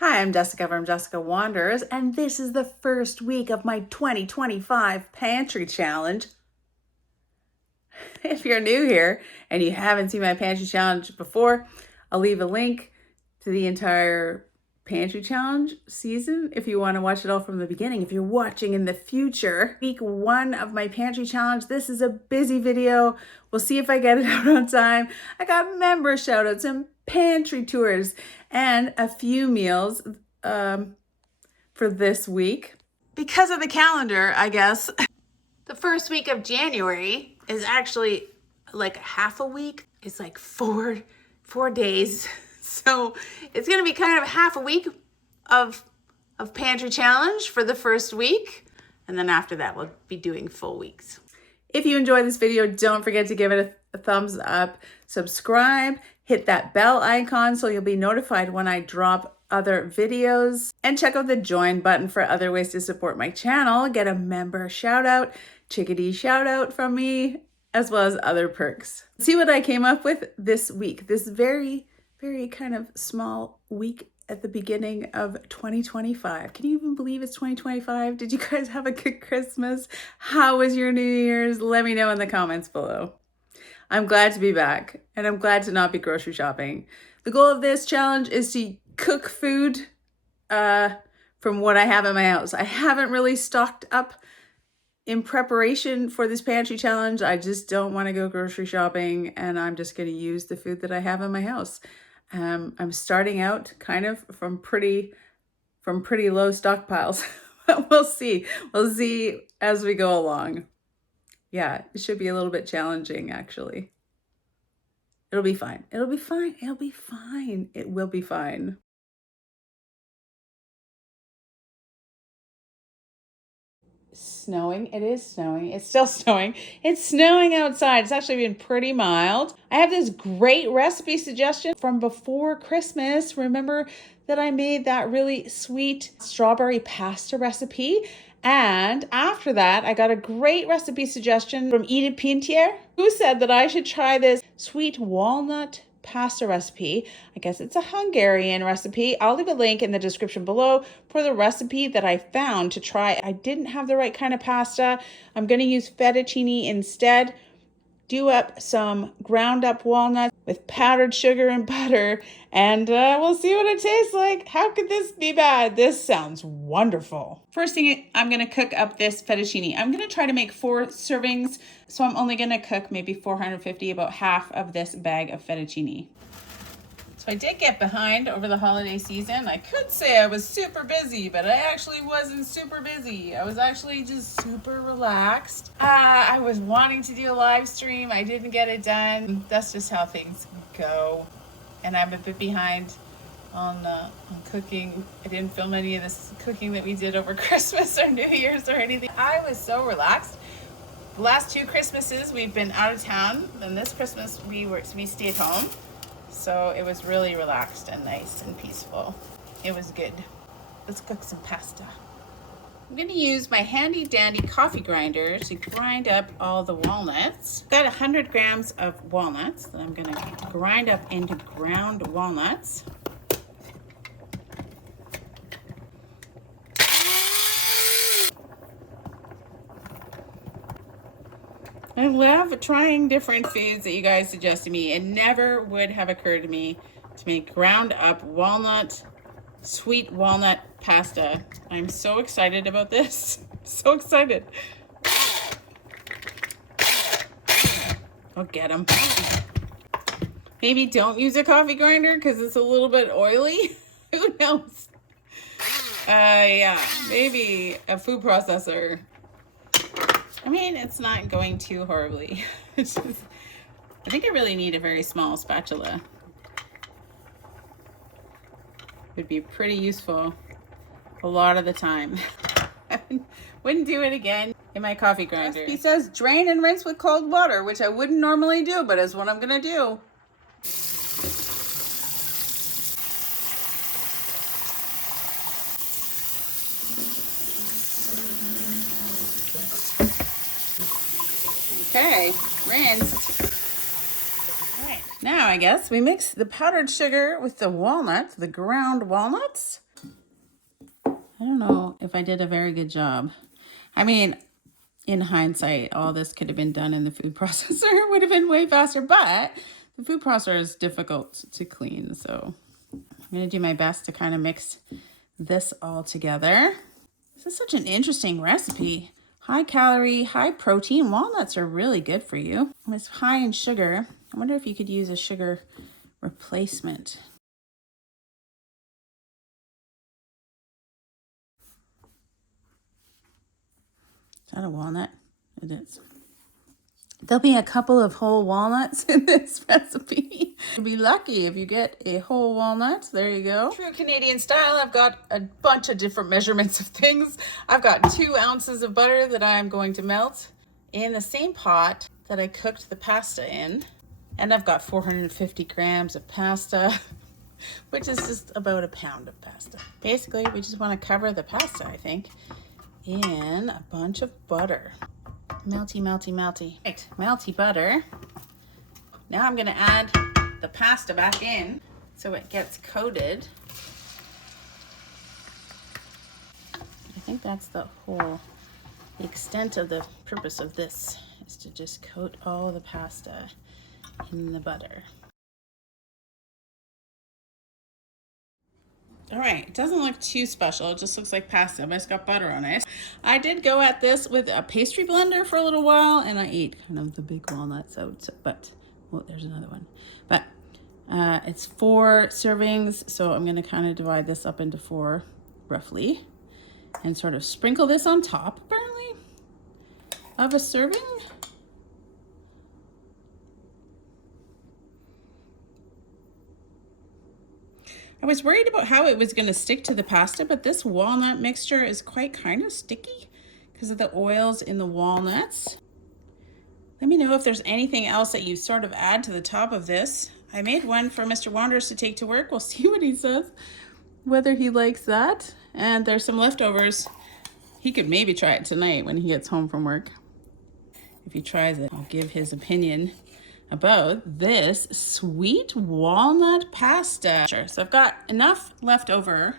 Hi, I'm Jessica from Jessica Wanders, and this is the first week of my 2025 Pantry Challenge. If you're new here and you haven't seen my Pantry Challenge before, I'll leave a link to the entire Pantry Challenge season if you want to watch it all from the beginning. If you're watching in the future, week 1 of my Pantry Challenge, this is a busy video. We'll see if I get it out on time. I got member shout outs and pantry tours and a few meals for this week. Because of the calendar, I guess, the first week of January is actually like half a week. It's like four days. So it's going to be kind of half a week of Pantry Challenge for the first week. And then after that, we'll be doing full weeks. If you enjoyed this video, don't forget to give it a thumbs up, subscribe, hit that bell icon so you'll be notified when I drop other videos, and check out the join button for other ways to support my channel. Get a member shout out, chickadee shout out from me, as well as other perks. See what I came up with this week, this very kind of small week at the beginning of 2025. Can you even believe it's 2025? Did you guys have a good Christmas? How was your New Year's? Let me know in the comments below. I'm glad to be back, and I'm glad to not be grocery shopping. The goal of this challenge is to cook food from what I have in my house. I haven't really stocked up in preparation for this pantry challenge. I just don't want to go grocery shopping, and I'm just going to use the food that I have in my house. I'm starting out kind of from pretty low stockpiles. We'll see as we go along. Yeah, it should be a little bit challenging, actually. It'll be fine. It'll be fine. It'll be fine. It will be fine. Snowing. It is snowing. It's still snowing. It's snowing outside. It's actually been pretty mild. I have this great recipe suggestion from before Christmas. Remember that I made that really sweet strawberry pasta recipe? And after that, I got a great recipe suggestion from Edith Pintier, who said that I should try this sweet walnut pasta recipe. I guess it's a Hungarian recipe. I'll leave a link in the description below for the recipe that I found to try. I didn't have the right kind of pasta. I'm going to use fettuccine instead. Do up some ground up walnuts with powdered sugar and butter, and we'll see what it tastes like. How could this be bad? This sounds wonderful. First thing, I'm going to cook up this fettuccine. I'm going to try to make 4 servings, so I'm only going to cook maybe 450, about half of this bag of fettuccine. So I did get behind over the holiday season. I could say I was super busy, but I actually wasn't super busy. I was actually just super relaxed. I was wanting to do a live stream. I didn't get it done. That's just how things go. And I'm a bit behind on cooking. I didn't film any of this cooking that we did over Christmas or New Year's or anything. I was so relaxed. The last 2 Christmases we've been out of town. Then this Christmas we stayed home. So it was really relaxed and nice and peaceful. It was good. Let's cook some pasta. I'm going to use my handy dandy coffee grinder to grind up all the walnuts. I've got 100 grams of walnuts that I'm going to grind up into ground walnuts. I love trying different foods that you guys suggest to me. It never would have occurred to me to make ground up walnut, sweet walnut pasta. I'm so excited about this. So excited. I'll get them. Maybe don't use a coffee grinder because it's a little bit oily. Who knows? Yeah, maybe a food processor. I mean, it's not going too horribly. It's just, I think I really need a very small spatula. It would be pretty useful a lot of the time. I wouldn't do it again in my coffee grinder. He says drain and rinse with cold water, which I wouldn't normally do, but is what I'm gonna do. Okay, rinsed. All right, now I guess we mix the powdered sugar with the walnuts, the ground walnuts. I don't know if I did a very good job. I mean, in hindsight, all this could have been done in the food processor. It would have been way faster, but the food processor is difficult to clean. So I'm going to do my best to kind of mix this all together. This is such an interesting recipe. High calorie, high protein. Walnuts are really good for you. And it's high in sugar. I wonder if you could use a sugar replacement. Is that a walnut? It is. There'll be a couple of whole walnuts in this recipe. You'll be lucky if you get a whole walnut. There you go. True Canadian style, I've got a bunch of different measurements of things. I've got 2 ounces of butter that I'm going to melt in the same pot that I cooked the pasta in. And I've got 450 grams of pasta, which is just about a pound of pasta. Basically, we just want to cover the pasta, I think, in a bunch of butter. Melty, melty, melty. Right, melty butter. Now I'm gonna add the pasta back in so it gets coated. I think that's the extent of the purpose of this, is to just coat all the pasta in the butter. All right, it doesn't look too special. It just looks like pasta, but it's got butter on it. I did go at this with a pastry blender for a little while, and I ate kind of the big walnuts out, but, well, there's another one. But it's 4 servings, so I'm gonna kind of divide this up into 4, roughly, and sort of sprinkle this on top, apparently, of a serving. I was worried about how it was going to stick to the pasta, but this walnut mixture is quite kind of sticky because of the oils in the walnuts. Let me know if there's anything else that you sort of add to the top of this. I made one for Mr. Wanders to take to work. We'll see what he says, whether he likes that. And there's some leftovers. He could maybe try it tonight when he gets home from work. If he tries it, I'll give his opinion about this sweet walnut pasta. So I've got enough left over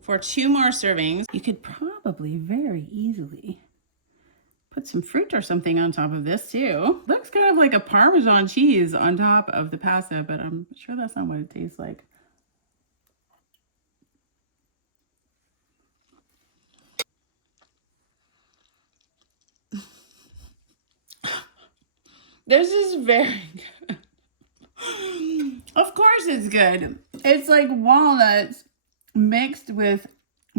for 2 more servings. You could probably very easily put some fruit or something on top of this too. Looks kind of like a Parmesan cheese on top of the pasta, but I'm sure that's not what it tastes like. This is very good. Of course it's good. It's like walnuts mixed with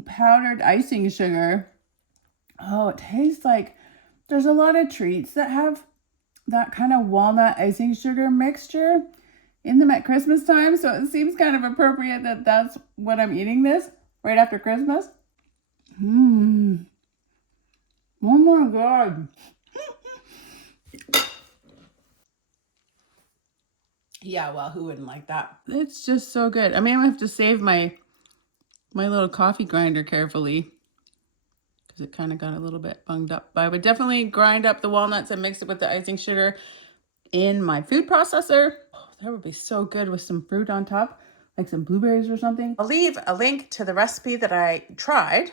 powdered icing sugar. Oh, it tastes like, there's a lot of treats that have that kind of walnut icing sugar mixture in them at Christmas time. So it seems kind of appropriate that that's what I'm eating this right after Christmas. Oh my God. Yeah, well, who wouldn't like that? It's just so good. I mean, I have to save my little coffee grinder carefully because it kind of got a little bit bunged up. But I would definitely grind up the walnuts and mix it with the icing sugar in my food processor. Oh, that would be so good with some fruit on top, like some blueberries or something. I'll leave a link to the recipe that I tried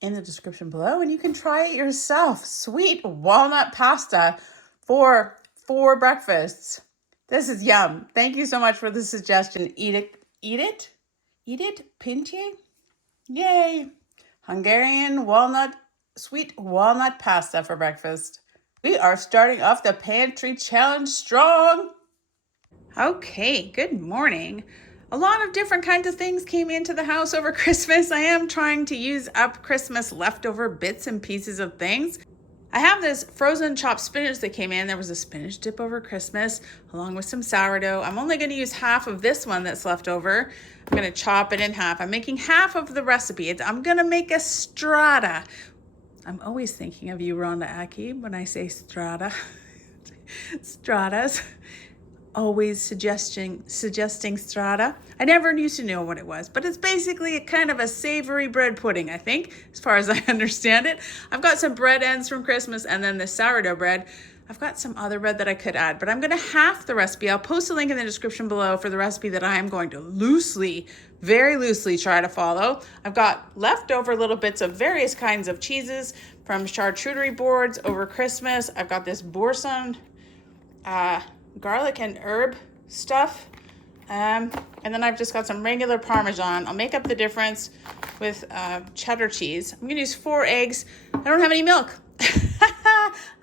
in the description below, and you can try it yourself. Sweet walnut pasta for breakfasts. This is yum. Thank you so much for the suggestion. Eat it, Pantry. Yay. Hungarian sweet walnut pasta for breakfast. We are starting off the pantry challenge strong. Okay, good morning. A lot of different kinds of things came into the house over Christmas. I am trying to use up Christmas leftover bits and pieces of things. I have this frozen chopped spinach that came in. There was a spinach dip over Christmas along with some sourdough. I'm only going to use half of this one that's left over. I'm going to chop it in half. I'm making half of the recipe. I'm going to make a strata. I'm always thinking of you, Rhonda Aki, when I say strata. Stratas. Always suggesting strata. I never used to know what it was, but it's basically a kind of a savory bread pudding, I think, as far as I understand it. I've got some bread ends from Christmas and then the sourdough bread. I've got some other bread that I could add, but I'm gonna half the recipe. I'll post a link in the description below for the recipe that I am going to loosely, very loosely try to follow. I've got leftover little bits of various kinds of cheeses from charcuterie boards over Christmas. I've got this boursin garlic and herb stuff. And then I've just got some regular Parmesan. I'll make up the difference with cheddar cheese. I'm gonna use 4 eggs. I don't have any milk.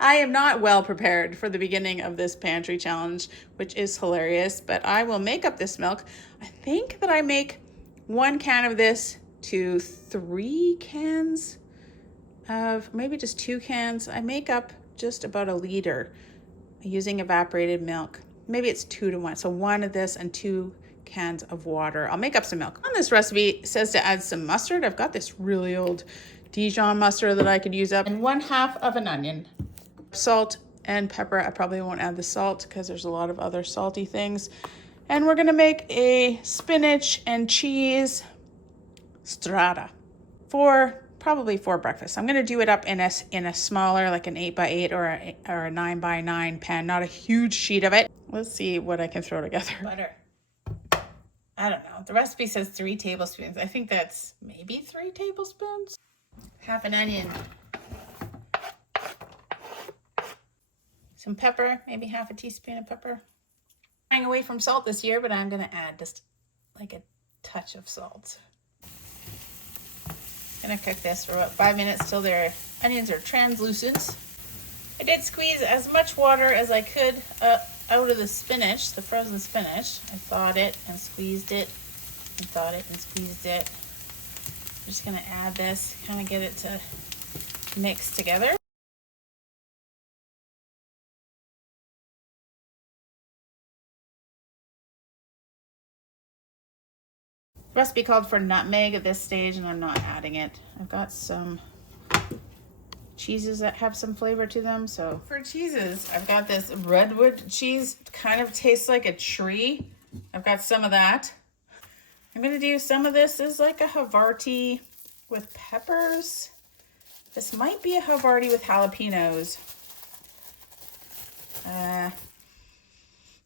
I am not well prepared for the beginning of this pantry challenge, which is hilarious, but I will make up this milk. I think that I make 1 can of this to 3 cans of, maybe just 2 cans. I make up just about a liter using evaporated milk. Maybe it's 2 to 1. So 1 of this and 2 cans of water. I'll make up some milk. On this recipe, it says to add some mustard. I've got this really old Dijon mustard that I could use up, and 1/2 of an onion. Salt and pepper. I probably won't add the salt because there's a lot of other salty things. And we're gonna make a spinach and cheese strata probably for breakfast. I'm gonna do it up in a smaller, like an 8x8 or a 9x9 pan, not a huge sheet of it. Let's see what I can throw together. Butter. I don't know. The recipe says 3 tablespoons. I think that's maybe 3 tablespoons. 1/2 an onion. Some pepper, maybe 1/2 a teaspoon of pepper. I'm away from salt this year, but I'm gonna add just like a touch of salt. Gonna cook this for about 5 minutes till their onions are translucent. I did squeeze as much water as I could out of the spinach, the frozen spinach. I thawed it and squeezed it, and thawed it and squeezed it. I'm just gonna add this, kind of get it to mix together. The recipe called for nutmeg at this stage, and I'm not adding it. I've got some cheeses that have some flavor to them. So for cheeses, I've got this redwood cheese, kind of tastes like a tree. I've got some of that. I'm gonna do some of this as like a Havarti with peppers. This might be a Havarti with jalapenos.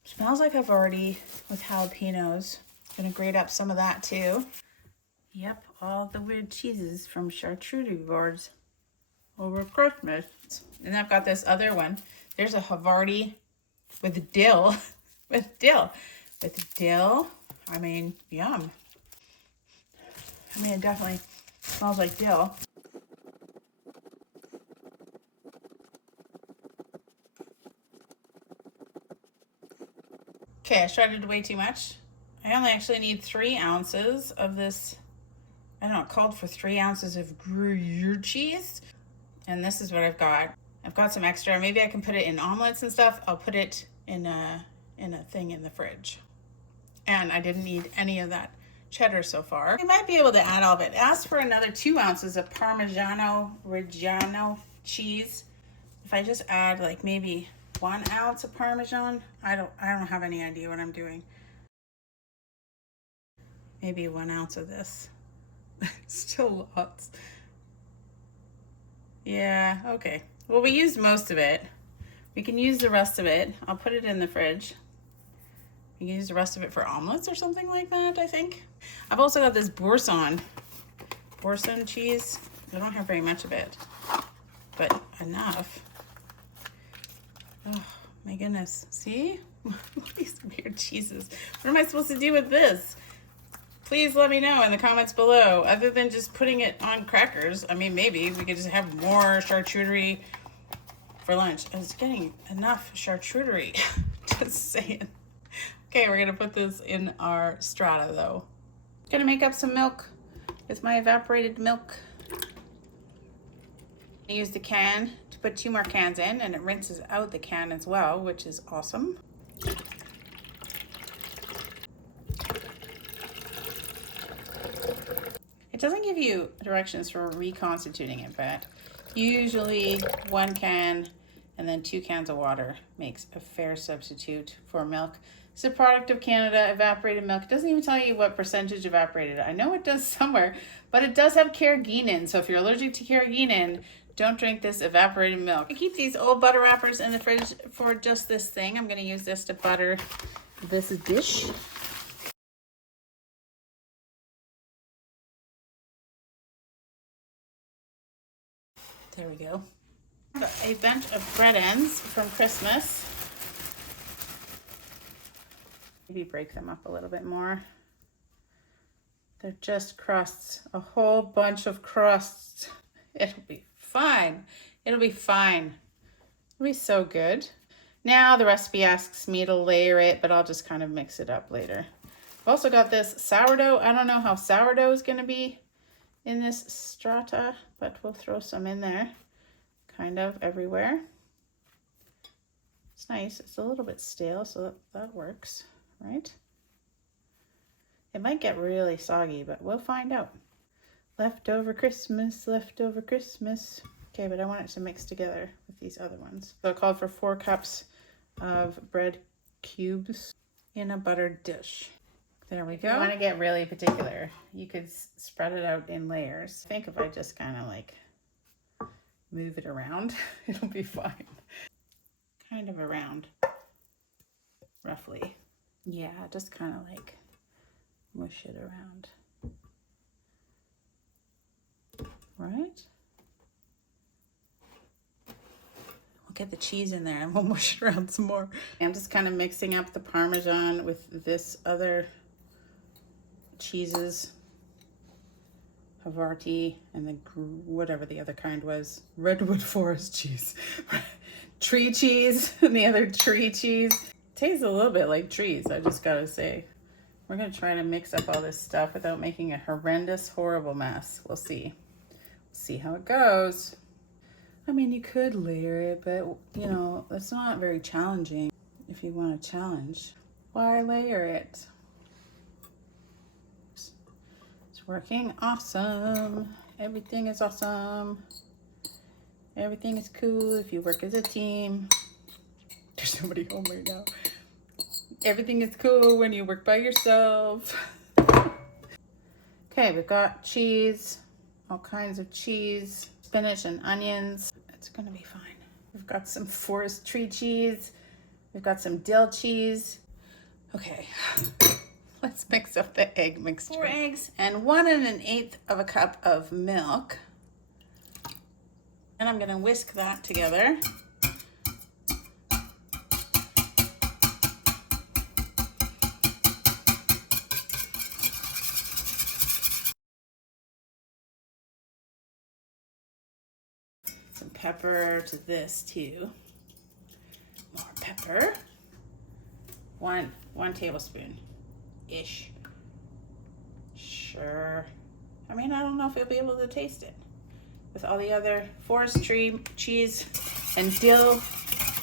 Smells like Havarti with jalapenos. Gonna grate up some of that too. Yep, all the weird cheeses from charcuterie boards over Christmas. And I've got this other one. There's a Havarti with dill, with dill. I mean, yum. I mean, it definitely smells like dill. Okay, I shredded way too much. I only actually need 3 ounces of this. I don't know, it called for 3 ounces of Gruyere cheese. And this is what I've got. I've got some extra. Maybe I can put it in omelets and stuff. I'll put it in a thing in the fridge. And I didn't need any of that cheddar so far. I might be able to add all of it. Ask for another 2 ounces of Parmigiano Reggiano cheese. If I just add like maybe 1 ounce of Parmesan, I don't have any idea what I'm doing. Maybe 1 ounce of this. Still lots. Yeah, okay. Well, we used most of it. We can use the rest of it. I'll put it in the fridge. We can use the rest of it for omelets or something like that, I think. I've also got this boursin cheese. I don't have very much of it, but enough. Oh my goodness. See? These weird cheeses. What am I supposed to do with this? Please let me know in the comments below, other than just putting it on crackers. I mean, maybe we could just have more charcuterie for lunch. I was getting enough charcuterie, just saying. Okay, we're gonna put this in our strata though. Gonna make up some milk with my evaporated milk. I use the can to put 2 more cans in, and it rinses out the can as well, which is awesome. It doesn't give you directions for reconstituting it, but usually 1 can and then 2 cans of water makes a fair substitute for milk. It's a product of Canada, evaporated milk. It doesn't even tell you what percentage evaporated. I know it does somewhere, but it does have carrageenan. So if you're allergic to carrageenan, Don't drink this evaporated milk. I keep these old butter wrappers in the fridge for just this thing. I'm gonna use this to butter this dish. There we go. A bunch of bread ends from Christmas. Maybe break them up a little bit more. They're just crusts, a whole bunch of crusts. It'll be fine. It'll be fine. It'll be so good. Now the recipe asks me to layer it, but I'll just kind of mix it up later. I've also got this sourdough. I don't know how sourdough is going to be in this strata, but we'll throw some in there, kind of everywhere. It's nice. It's a little bit stale, so that works, right? It might get really soggy, but we'll find out. Leftover Christmas, leftover Christmas. Okay, but I want it to mix together with these other ones. So I called for 4 cups of bread cubes in a buttered dish. There we go. If you want to get really particular, you could spread it out in layers. I think if I just kind of like move it around, it'll be fine. Kind of around, roughly. Yeah, just kind of like mush it around. Right? We'll get the cheese in there and we'll mush it around some more. I'm just kind of mixing up the Parmesan with this other cheeses, Havarti, and then whatever the other kind was, redwood forest cheese, tree cheese, and the other tree cheese. Tastes a little bit like trees, I just gotta say. We're gonna try to mix up all this stuff without making a horrendous, horrible mess. We'll see. See how it goes. I mean, you could layer it, but you know, it's not very challenging. If you want a challenge, why layer it? It's working awesome. Everything is awesome. Everything is cool if you work as a team. There's nobody home right now. Everything is cool when you work by yourself. Okay, we've got cheese, all kinds of cheese, spinach and onions. It's gonna be fine. We've got some forest tree cheese. We've got some dill cheese. Okay, let's mix up the egg mixture. 4 eggs and 1 1/8 of a cup of milk. And I'm gonna whisk that together. Some pepper to this too. More pepper. One tablespoon-ish. Sure. I mean, I don't know if you'll be able to taste it with all the other forestry cheese and dill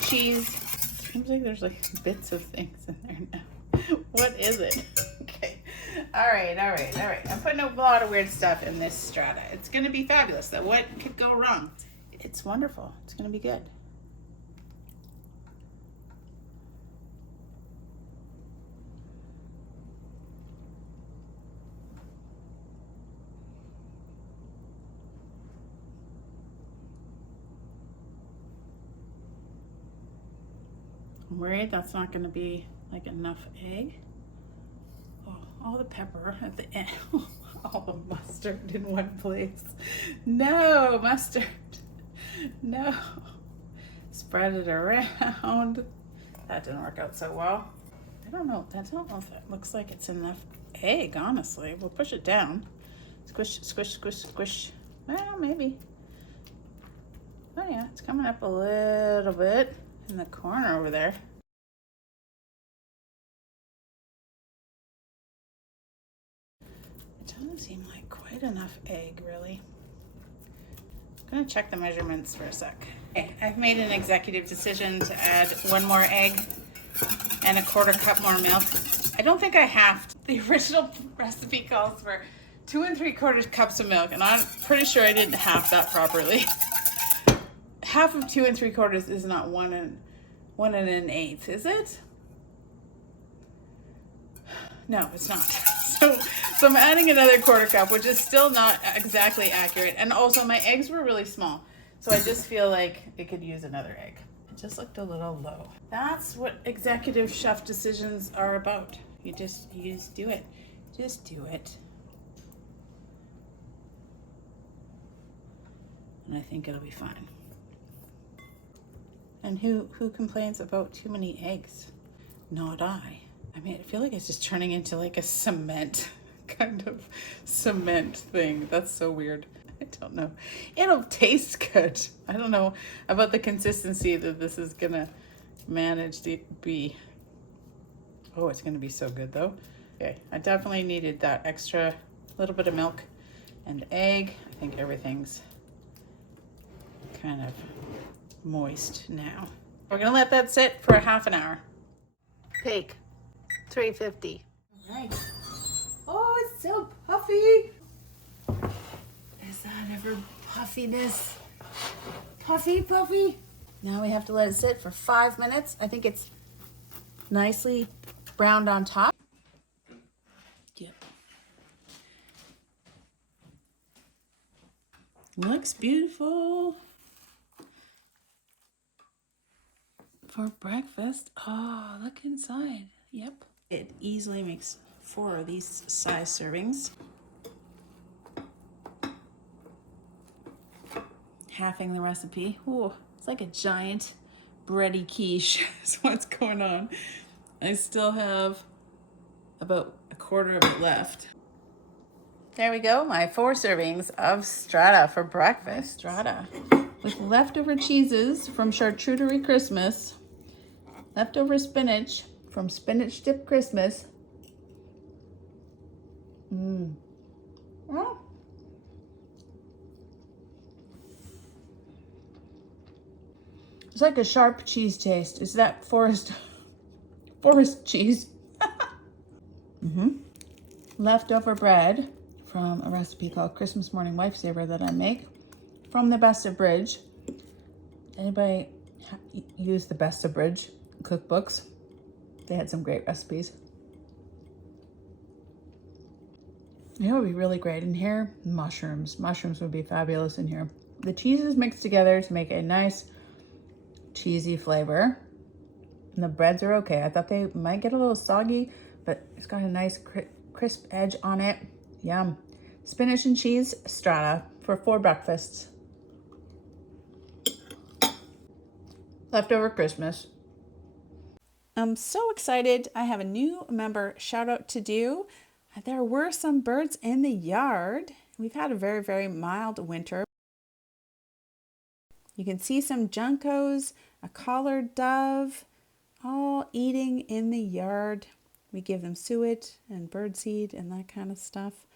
cheese. Seems like there's like bits of things in there now. What is it? Okay. All right. I'm putting a lot of weird stuff in this strata. It's gonna be fabulous though. What could go wrong? It's wonderful. It's gonna be good. I'm worried that's not gonna be like enough egg. Oh, all the pepper at the end. All the mustard in one place. No, mustard. No. Spread it around. That didn't work out so well. I don't know. I don't know if that looks like it's enough egg, honestly. We'll push it down. Squish, squish, squish, squish. Well, maybe. Oh yeah, it's coming up a little bit in the corner over there. It doesn't seem like quite enough egg, really. I'm gonna check the measurements for a sec. Okay, I've made an executive decision to add 1 more egg and a 1/4 cup more milk. I don't think I have to. The original recipe calls for 2 3/4 cups of milk, and I'm pretty sure I didn't half that properly. Half of 2 3/4 is not 1 1/8, is it? No, it's not. So I'm adding another 1/4 cup, which is still not exactly accurate. And also my eggs were really small. So I just feel like it could use another egg. It just looked a little low. That's what executive chef decisions are about. You just do it. Just do it. And I think it'll be fine. And who complains about too many eggs? Not I. I mean, I feel like it's just turning into like a cement kind of cement thing. That's so weird. I don't know. It'll taste good. I don't know about the consistency that this is gonna manage to be. Oh, it's gonna be so good though. Okay, I definitely needed that extra little bit of milk and egg. I think everything's kind of moist now. We're gonna let that sit for a half an hour. Take 350. All right. Oh, it's so puffy. Is that ever puffiness? Puffy, puffy. Now we have to let it sit for 5 minutes. I think it's nicely browned on top. Yep. Looks beautiful. For breakfast. Oh, look inside. Yep. It easily makes 4 of these size servings. Halving the recipe. Ooh, it's like a giant bready quiche is what's going on. I still have about a quarter of it left. There we go, my 4 servings of strata for breakfast. Strata with leftover cheeses from Charcuterie Christmas, leftover spinach from Spinach Dip Christmas. Oh. It's like a sharp cheese taste. Is that forest cheese? Leftover bread from a recipe called Christmas Morning Lifesaver that I make from the Best of Bridge. Anybody use the Best of Bridge cookbooks? They had some great recipes. It would be really great in here. Mushrooms. Mushrooms would be fabulous in here. The cheeses mixed together to make a nice cheesy flavor. And the breads are okay. I thought they might get a little soggy, but it's got a nice crisp edge on it. Yum. Spinach and cheese strata for 4 breakfasts. Leftover Christmas. I'm so excited. I have a new member shout out to do. There were some birds in the yard. We've had a very, very mild winter. You can see some juncos, a collared dove, all eating in the yard. We give them suet and birdseed and that kind of stuff.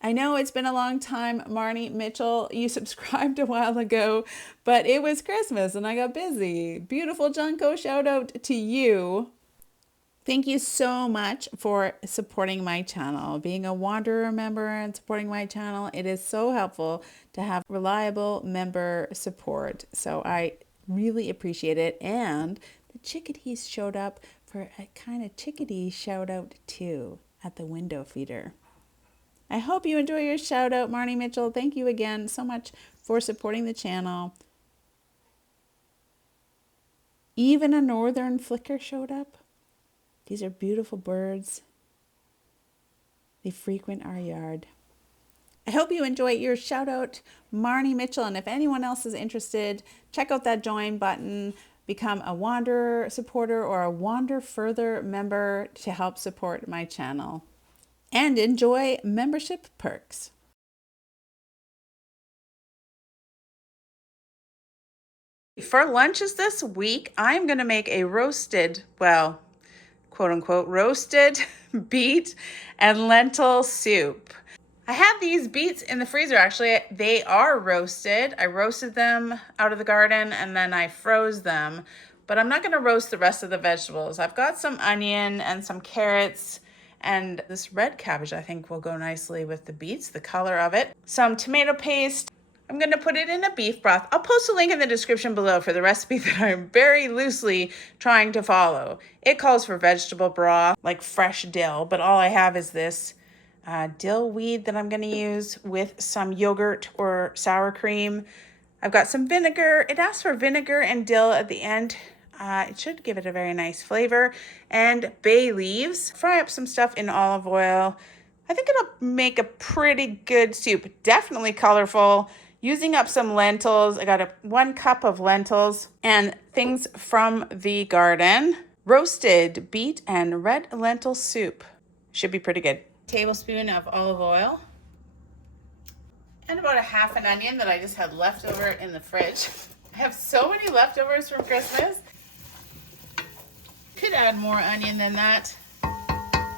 I know it's been a long time, Marnie Mitchell. You subscribed a while ago, but it was Christmas and I got busy. Beautiful Junko, shout out to you. Thank you so much for supporting my channel. Being a Wanderer member and supporting my channel, it is so helpful to have reliable member support. So I really appreciate it. And the chickadees showed up for a kind of chickadee shout out too at the window feeder. I hope you enjoy your shout out, Marnie Mitchell. Thank you again so much for supporting the channel. Even a northern flicker showed up. These are beautiful birds. They frequent our yard. I hope you enjoy your shout out, Marnie Mitchell. And if anyone else is interested, check out that join button. Become a Wanderer supporter or a Wander Further member to help support my channel. And enjoy membership perks. For lunches this week, I'm going to make a roasted, well, quote unquote, roasted beet and lentil soup. I have these beets in the freezer. Actually, they are roasted. I roasted them out of the garden and then I froze them, but I'm not going to roast the rest of the vegetables. I've got some onion and some carrots, and this red cabbage I think will go nicely with the beets, the color of it. Some tomato paste. I'm going to put it in a beef broth. I'll post a link in the description below for the recipe that I'm very loosely trying to follow. It calls for vegetable broth, like fresh dill, but all I have is this dill weed that I'm going to use with some yogurt or sour cream. I've got some vinegar. It asks for vinegar and dill at the end. It should give it a very nice flavor. And bay leaves. Fry up some stuff in olive oil. I think it'll make a pretty good soup. Definitely colorful. Using up some lentils. I got 1 cup of lentils and things from the garden. Roasted beet and red lentil soup. Should be pretty good. Tablespoon of olive oil. And about 1/2 an onion that I just had left over in the fridge. I have so many leftovers from Christmas. Could add more onion than that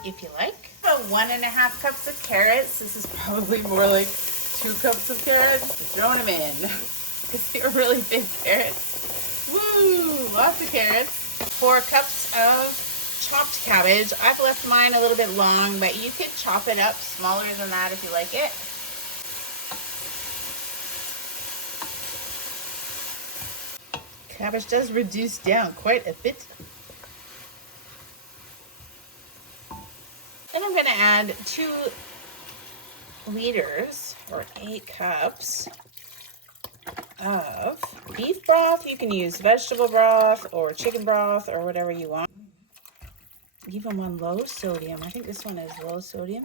if you like. About 1.5 cups of carrots. This is probably more like 2 cups of carrots. Just throwing them in because they're really big carrots. Woo! Lots of carrots. 4 cups of chopped cabbage. I've left mine a little bit long, but you could chop it up smaller than that if you like it. Cabbage does reduce down quite a bit. Then I'm going to add 2 liters or 8 cups of beef broth. You can use vegetable broth or chicken broth or whatever you want. Even one low sodium. I think this one is low sodium.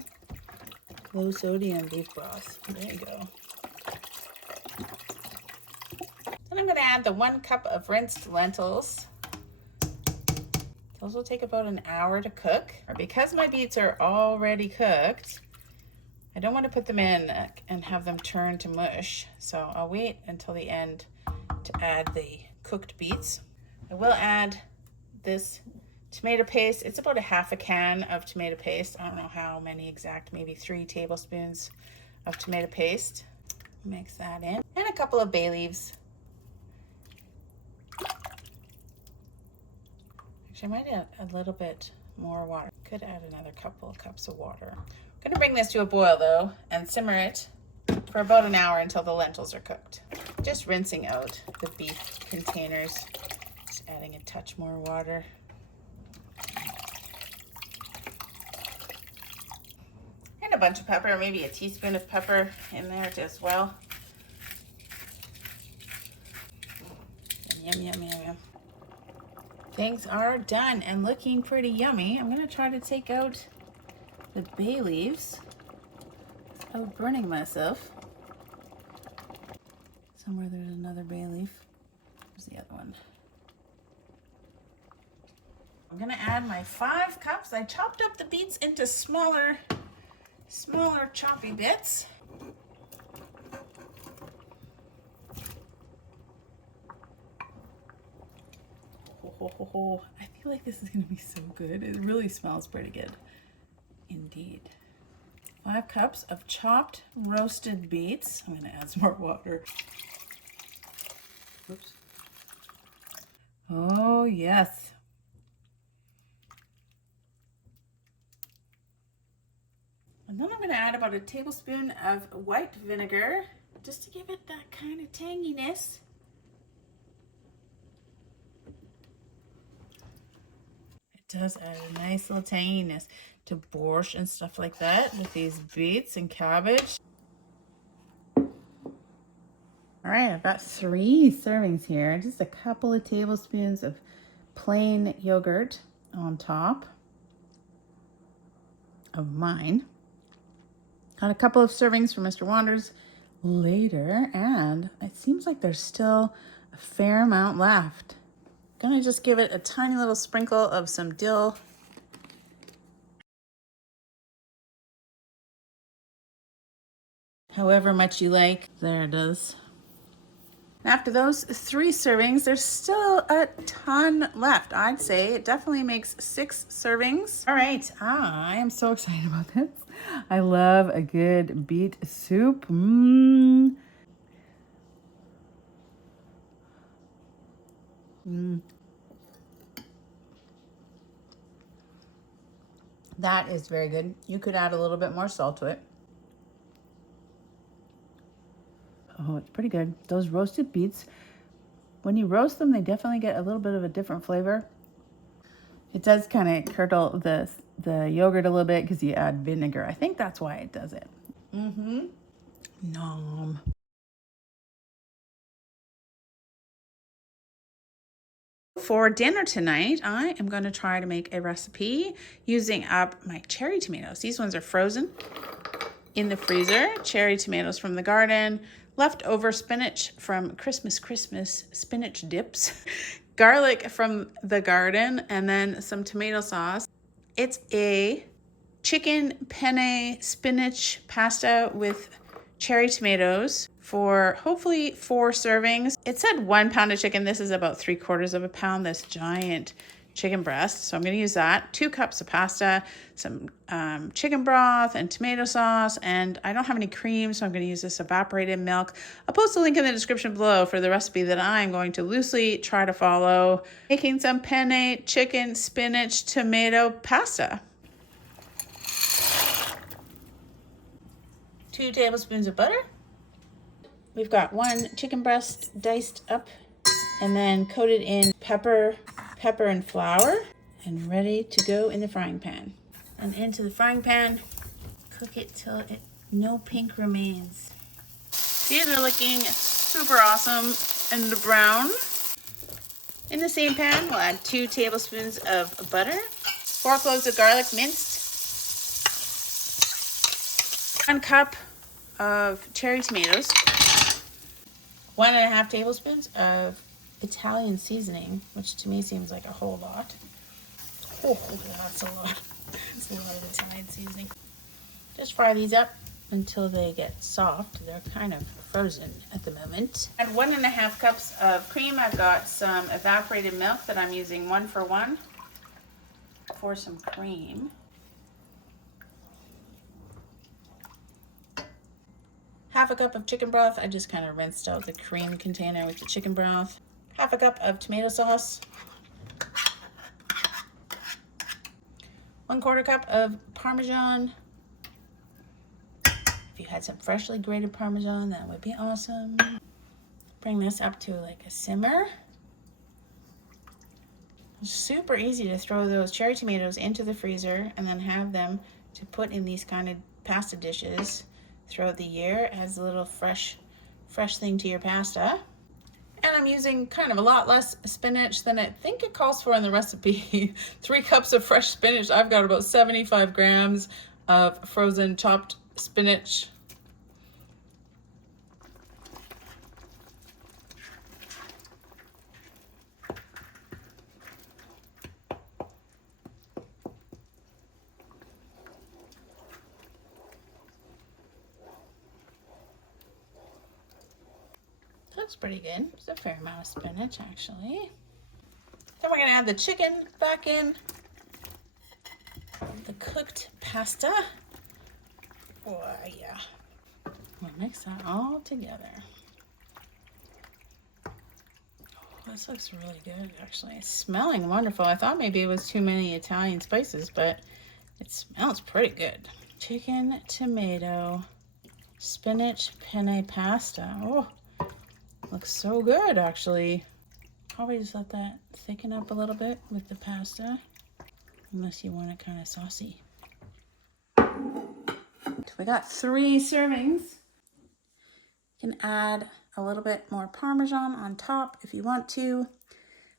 Low sodium beef broth. There you go. Then I'm going to add the 1 cup of rinsed lentils. Those will take about an hour to cook. Because my beets are already cooked, I don't want to put them in and have them turn to mush. So I'll wait until the end to add the cooked beets. I will add this tomato paste. It's about 1/2 can of tomato paste. I don't know how many exact, maybe 3 tablespoons of tomato paste. Mix that in. And a couple of bay leaves. Actually, I might add a little bit more water. Could add another couple of cups of water. I'm gonna bring this to a boil though and simmer it for about an hour until the lentils are cooked. Just rinsing out the beef containers. Just adding a touch more water. And a bunch of pepper, maybe a teaspoon of pepper in there as well. Yum, yum, yum, yum. Things are done and looking pretty yummy. I'm gonna try to take out the bay leaves without burning myself. Somewhere there's another bay leaf. Where's the other one? I'm gonna add my 5 cups. I chopped up the beets into smaller choppy bits. I feel like this is gonna be so good. It really smells pretty good indeed. 5 cups of chopped roasted beets. I'm gonna add some more water. Oops. Oh yes. And then I'm gonna add about a tablespoon of white vinegar just to give it that kind of tanginess. Does add a nice little tanginess to borscht and stuff like that with these beets and cabbage. All right, I've got 3 servings here. Just a couple of tablespoons of plain yogurt on top of mine. Got a couple of servings for Mr. Wanders later, and it seems like there's still a fair amount left. Gonna just give it a tiny little sprinkle of some dill. However much you like. There it is. After those 3 servings, there's still a ton left. I'd say it definitely makes 6 servings. All right, I am so excited about this. I love a good beet soup. That is very good. You could add a little bit more salt to it. Oh, it's pretty good. Those roasted beets, when you roast them, they definitely get a little bit of a different flavor. It does kind of curdle the the yogurt a little bit because you add vinegar. I think that's why it does it. Nom. For dinner tonight, I am going to try to make a recipe using up my cherry tomatoes. These ones are frozen in the freezer. Cherry tomatoes from the garden, leftover spinach from Christmas spinach dips, garlic from the garden, and then some tomato sauce. It's a chicken penne spinach pasta with cherry tomatoes for hopefully 4 servings. It said 1 pound of chicken. This is about 3/4 of a pound, this giant chicken breast. So I'm going to use that. 2 cups of pasta, some chicken broth and tomato sauce. And I don't have any cream, so I'm going to use this evaporated milk. I'll post a link in the description below for the recipe that I'm going to loosely try to follow. Making some penne chicken spinach tomato pasta. 2 tablespoons of butter. We've got 1 chicken breast diced up and then coated in pepper and flour and ready to go in the frying pan. And into the frying pan, cook it till no pink remains. These are looking super awesome and brown. In the same pan, we'll add 2 tablespoons of butter, 4 cloves of garlic minced, 1 cup of cherry tomatoes, 1.5 tablespoons of Italian seasoning, which to me seems like a whole lot. Oh, that's a lot. That's a lot of Italian seasoning. Just fry these up until they get soft. They're kind of frozen at the moment. Add 1.5 cups of cream. I've got some evaporated milk that I'm using 1 for 1 for some cream. Half a cup of chicken broth. I just kind of rinsed out the cream container with the chicken broth. Half a cup of tomato sauce. 1/4 cup of Parmesan. If you had some freshly grated Parmesan, that would be awesome. Bring this up to like a simmer. It's super easy to throw those cherry tomatoes into the freezer and then have them to put in these kind of pasta dishes throughout the year as a little fresh thing to your pasta. And I'm using kind of a lot less spinach than I think it calls for in the recipe. 3 cups of fresh spinach. I've got about 75 grams of frozen chopped spinach. Looks pretty good. It's a fair amount of spinach, actually. Then we're going to add the chicken back in. The cooked pasta. Oh, yeah. We'll mix that all together. Oh, this looks really good, actually. It's smelling wonderful. I thought maybe it was too many Italian spices, but it smells pretty good. Chicken, tomato, spinach, penne pasta. Oh, looks so good, actually. Probably just let that thicken up a little bit with the pasta, unless you want it kind of saucy. We got 3 servings. You can add a little bit more Parmesan on top if you want to.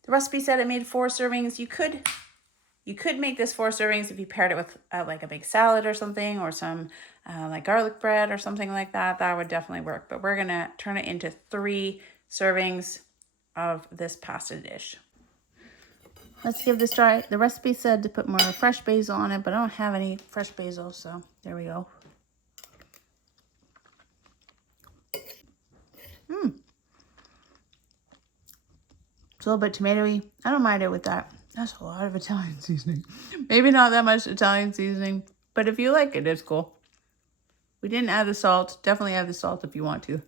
The recipe said it made 4 servings. You could make this 4 servings if you paired it with like a big salad or something, or some like garlic bread or something like that. That would definitely work. But we're gonna turn it into 3 servings of this pasta dish. Let's give this a try. The recipe said to put more fresh basil on it, but I don't have any fresh basil, so there we go. It's a little bit tomatoey. I don't mind it with that. That's a lot of Italian seasoning. Maybe not that much Italian seasoning, but if you like it, it's cool. We didn't add the salt. Definitely add the salt if you want to.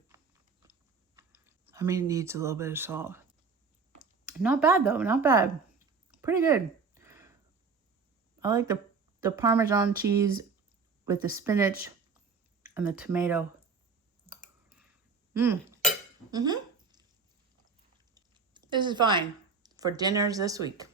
I mean, it needs a little bit of salt. Not bad though, not bad. Pretty good. I like the Parmesan cheese with the spinach and the tomato. This is fine for dinners this week.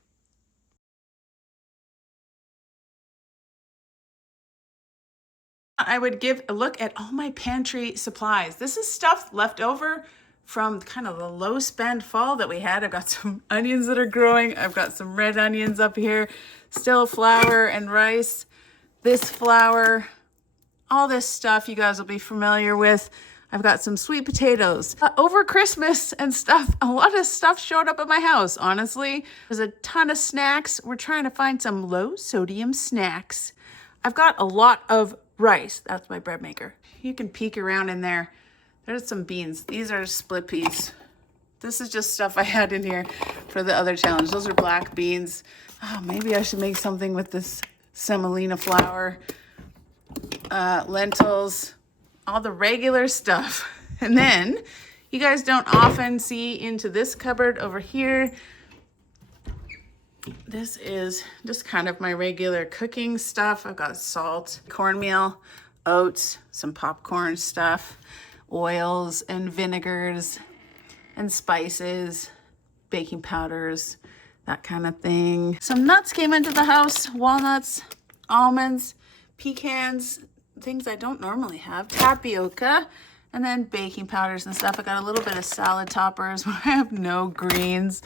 I would give a look at all my pantry supplies. This is stuff left over from kind of the low spend fall that we had. I've got some onions that are growing. I've got some red onions up here, still flour and rice, this flour, all this stuff you guys will be familiar with. I've got some sweet potatoes. Over Christmas and stuff, a lot of stuff showed up at my house, honestly. There's a ton of snacks. We're trying to find some low sodium snacks. I've got a lot of rice. That's my bread maker. You can peek around in there. There's some beans. These are split peas. This is just stuff I had in here for the other challenge. Those are black beans. Oh, maybe I should make something with this semolina flour. Lentils, all the regular stuff. And then you guys don't often see into this cupboard over here. This is just kind of my regular cooking stuff. I've got salt, cornmeal, oats, some popcorn stuff, oils and vinegars and spices, baking powders, that kind of thing. Some nuts came into the house, walnuts, almonds, pecans, things I don't normally have, tapioca, and then baking powders and stuff. I got a little bit of salad toppers where I have no greens.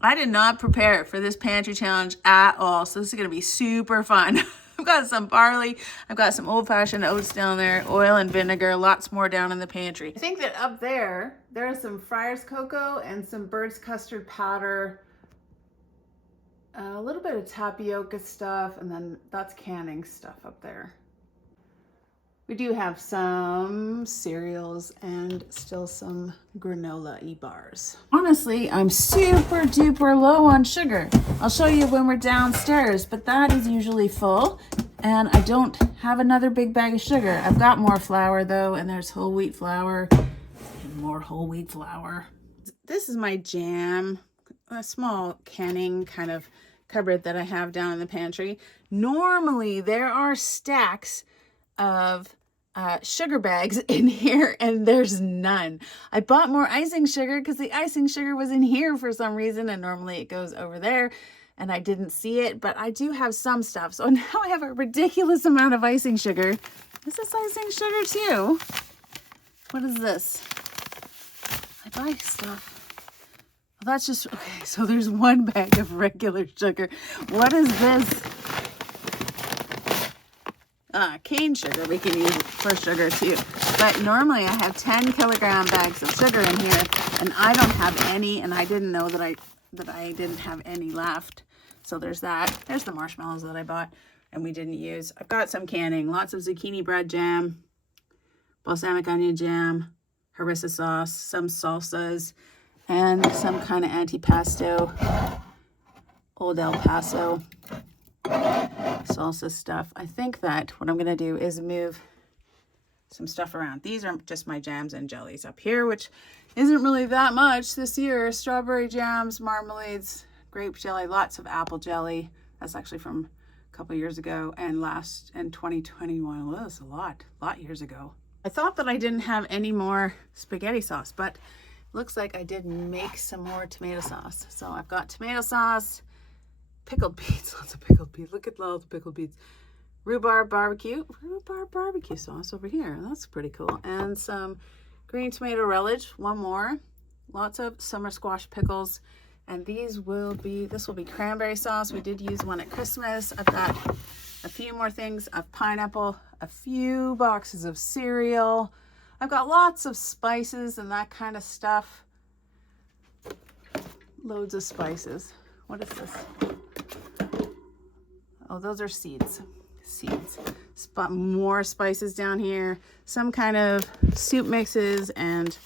I did not prepare for this pantry challenge at all, so this is gonna be super fun. I've got some barley, I've got some old-fashioned oats down there, oil and vinegar, lots more down in the pantry. I think that up there, there's some Friar's cocoa and some Bird's custard powder, a little bit of tapioca stuff, and then that's canning stuff up there. We do have some cereals and still some granola-y bars. Honestly, I'm super duper low on sugar. I'll show you when we're downstairs, but that is usually full, and I don't have another big bag of sugar. I've got more flour though, and there's whole wheat flour and more whole wheat flour. This is my jam, a small canning kind of cupboard that I have down in the pantry. Normally there are stacks of sugar bags in here, and there's none. I bought more icing sugar because the icing sugar was in here for some reason, and normally it goes over there, and I didn't see it, but I do have some stuff. So now I have a ridiculous amount of icing sugar. Is this icing sugar too? What is this? I buy stuff. Well, that's just, okay, so there's one bag of regular sugar. What is this? Cane sugar we can use for sugar too. But normally I have 10 kilogram bags of sugar in here, and I don't have any, and I didn't know that I didn't have any left. So there's that. There's the marshmallows that I bought and we didn't use. I've got some canning, lots of zucchini bread jam, balsamic onion jam, harissa sauce, some salsas, and some kind of antipasto, Old El Paso salsa stuff. I think that what I'm going to do is move some stuff around. These are just my jams and jellies up here, which isn't really that much this year. Strawberry jams, marmalades, grape jelly, lots of apple jelly. That's actually from a couple years ago, and 2021. Well, that's a lot years ago. I thought that I didn't have any more spaghetti sauce, but looks like I did make some more tomato sauce. So I've got tomato sauce, pickled beets, lots of pickled beets. Look at all the pickled beets. Rhubarb barbecue sauce over here. That's pretty cool. And some green tomato relish, one more. Lots of summer squash pickles. And this will be cranberry sauce. We did use one at Christmas. I've got a few more things of pineapple, a few boxes of cereal. I've got lots of spices and that kind of stuff. Loads of spices. What is this? Oh, those are seeds. More spices down here. Some kind of soup mixes and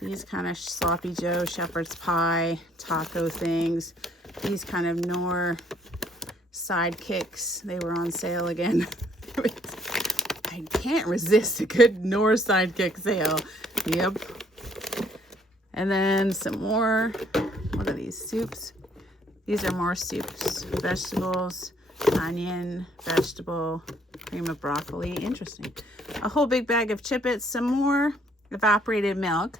these kind of sloppy Joe shepherd's pie taco things. These kind of Knorr sidekicks. They were on sale again. I can't resist a good Knorr sidekick sale. Yep. And then some more. What are these soups? These are more soups. Vegetables, onion, vegetable, cream of broccoli. Interesting. A whole big bag of Chippets, some more evaporated milk.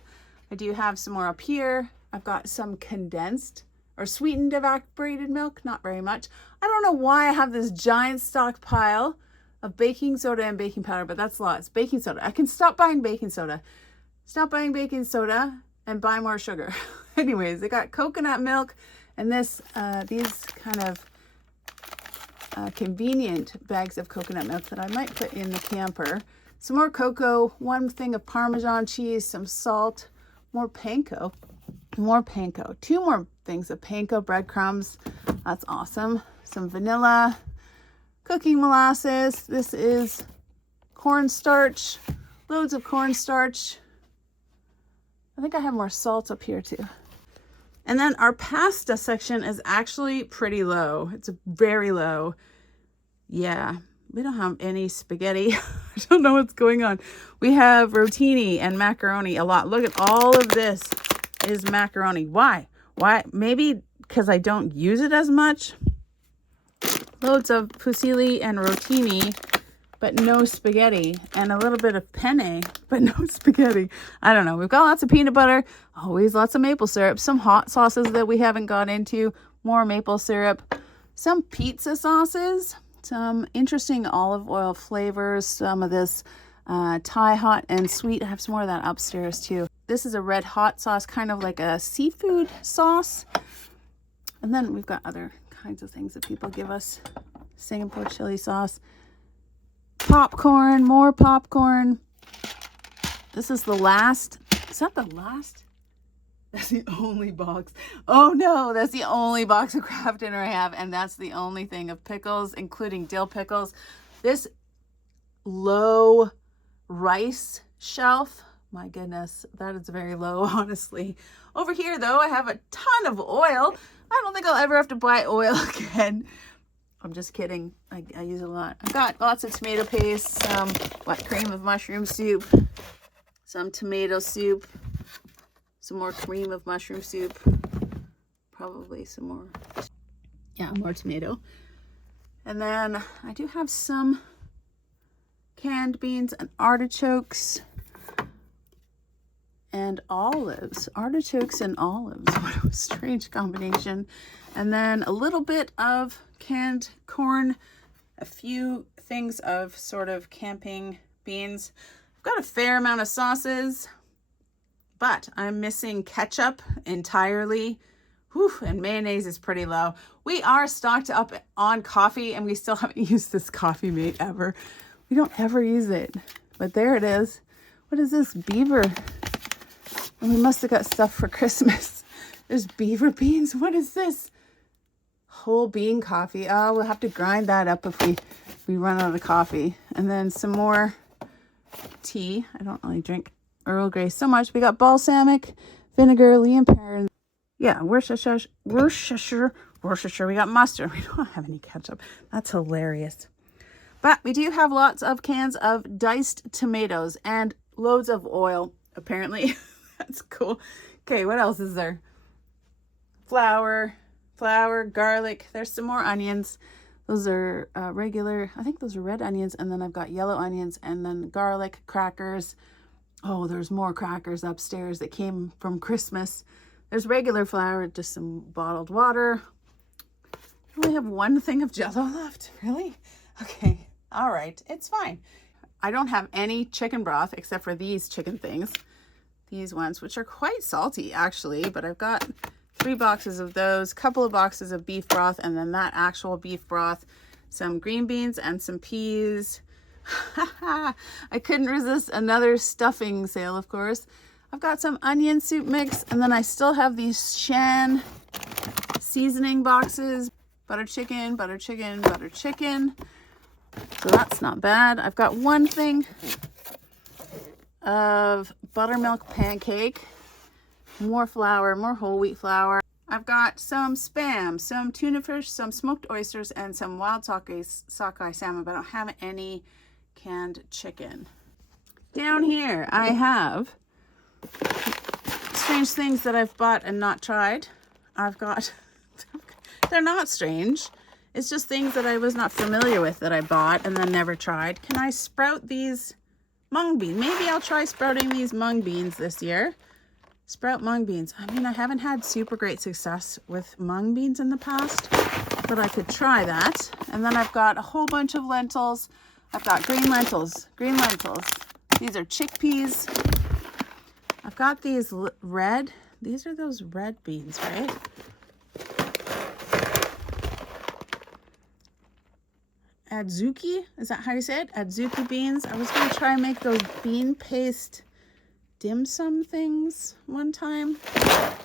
I do have some more up here. I've got some condensed or sweetened evaporated milk. Not very much. I don't know why I have this giant stockpile of baking soda and baking powder, but that's lots. Baking soda. I can stop buying baking soda. Stop buying baking soda and buy more sugar. Anyways, I got coconut milk and this these kind of convenient bags of coconut milk that I might put in the camper. Some more cocoa, 1 thing of Parmesan cheese, some salt, more panko, 2 more things of panko breadcrumbs. That's awesome. Some vanilla, cooking molasses. This is cornstarch, loads of cornstarch. I think I have more salt up here too. And then our pasta section is actually pretty low. It's very low. Yeah, we don't have any spaghetti. I don't know what's going on. We have rotini and macaroni a lot. Look at all of this is macaroni. Why? Maybe because I don't use it as much. Loads of fusilli and rotini, but no spaghetti, and a little bit of penne, but no spaghetti. I don't know. We've got lots of peanut butter, always lots of maple syrup, some hot sauces that we haven't got into, more maple syrup, some pizza sauces, some interesting olive oil flavors, some of this Thai hot and sweet. I have some more of that upstairs too. This is a red hot sauce, kind of like a seafood sauce. And then we've got other kinds of things that people give us. Singapore chili sauce. Popcorn, more popcorn. This is the last. Is that the last? That's the only box. Oh no, that's the only box of Kraft Dinner I have, and that's the only thing of pickles, including dill pickles. This low rice shelf, my goodness, that is very low, honestly. Over here, though, I have a ton of oil. I don't think I'll ever have to buy oil again. I'm just kidding. I use it a lot. I've got lots of tomato paste, some cream of mushroom soup, some tomato soup, some more cream of mushroom soup, probably some more, more tomato. And then I do have some canned beans and artichokes and olives. Artichokes and olives. What a strange combination. And then a little bit of canned corn, a few things of sort of camping beans. I've got a fair amount of sauces, but I'm missing ketchup entirely. Whew, and mayonnaise is pretty low. We are stocked up on coffee, and we still haven't used this Coffee Mate ever. We don't ever use it, but there it is. What is this? Beaver. And we must have got stuff for Christmas. There's beaver beans. What is this? Whole bean coffee. Oh, we'll have to grind that up if we run out of coffee. And then some more tea. I don't really drink Earl Grey so much. We got balsamic, vinegar, Lea and Perrin. Yeah, Worcestershire. We got mustard. We don't have any ketchup. That's hilarious. But we do have lots of cans of diced tomatoes and loads of oil, apparently. That's cool. Okay, what else is there? Flour, garlic. There's some more onions. Those are regular. I think those are red onions. And then I've got yellow onions and then garlic, crackers. Oh, there's more crackers upstairs that came from Christmas. There's regular flour, just some bottled water. I only have 1 thing of Jell-O left. Really? Okay. All right. It's fine. I don't have any chicken broth except for these chicken things. These ones, which are quite salty actually, but I've got 3 boxes of those, couple of boxes of beef broth, and then that actual beef broth, some green beans and some peas. I couldn't resist another stuffing sale, of course. I've got some onion soup mix, and then I still have these Shan seasoning boxes. Butter chicken, butter chicken, butter chicken. So that's not bad. I've got 1 thing of buttermilk pancake, more flour, more whole wheat flour. I've got some Spam, some tuna fish, some smoked oysters, and some wild sockeye salmon, but I don't have any canned chicken. Down here I have strange things that I've bought and not tried. I've got, they're not strange. It's just things that I was not familiar with that I bought and then never tried. Can I sprout these mung beans? Maybe I'll try sprouting these mung beans this year. Sprout mung beans. I mean, I haven't had super great success with mung beans in the past, but I could try that. And then I've got a whole bunch of lentils. I've got green lentils. Green lentils. These are chickpeas. I've got these red. These are those red beans, right? Adzuki, is that how you say it? Adzuki beans. I was going to try and make those bean paste dim sum things one time.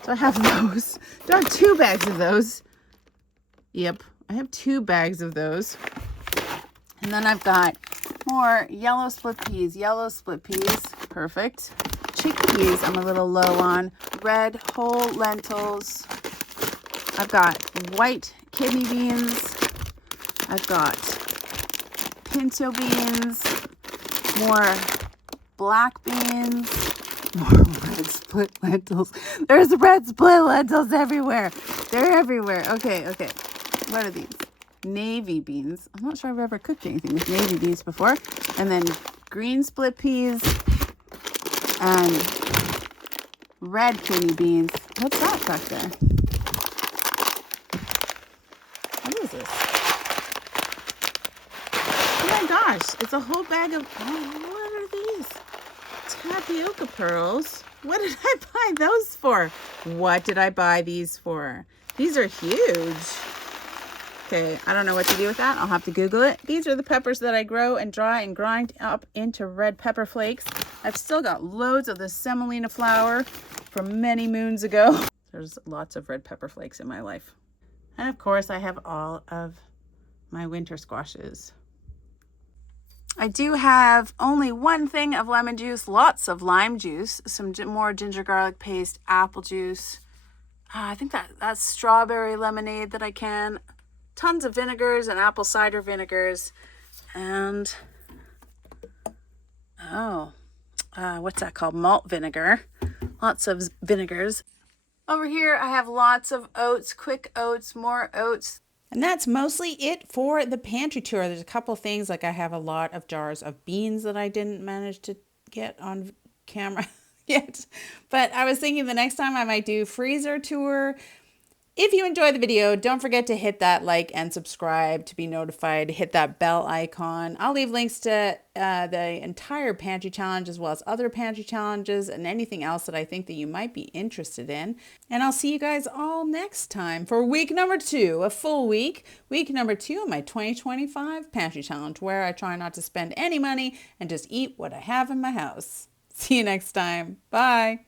So I have those. There are 2 bags of those. Yep, I have 2 bags of those. And then I've got more yellow split peas. Yellow split peas, perfect. Chickpeas, I'm a little low on. Red whole lentils. I've got white kidney beans. I've got pinto beans. More black beans. More red split lentils. There's red split lentils everywhere. They're everywhere. Okay. What are these? Navy beans. I'm not sure I've ever cooked anything with navy beans before. And then green split peas and red kidney beans. What's that back there? What is this? Oh my gosh, it's a whole bag of, what are these? Tapioca pearls. What did I buy those for? What did I buy these for? These are huge. Okay, I don't know what to do with that. I'll have to Google it. These are the peppers that I grow and dry and grind up into red pepper flakes. I've still got loads of the semolina flour from many moons ago. There's lots of red pepper flakes in my life. And of course, I have all of my winter squashes. I do have only 1 thing of lemon juice, lots of lime juice, some more ginger garlic paste, apple juice. I think that's strawberry lemonade that I can. Tons of vinegars and apple cider vinegars. And, what's that called? Malt vinegar. Lots of vinegars. Over here, I have lots of oats, quick oats, more oats. And that's mostly it for the pantry tour. There's a couple things, like I have a lot of jars of beans that I didn't manage to get on camera yet. But I was thinking the next time I might do freezer tour. If you enjoyed the video, don't forget to hit that like and subscribe to be notified. Hit that bell icon. I'll leave links to the entire pantry challenge as well as other pantry challenges and anything else that I think that you might be interested in. And I'll see you guys all next time for week number 2, a full week. Week number 2 of my 2025 pantry challenge, where I try not to spend any money and just eat what I have in my house. See you next time. Bye.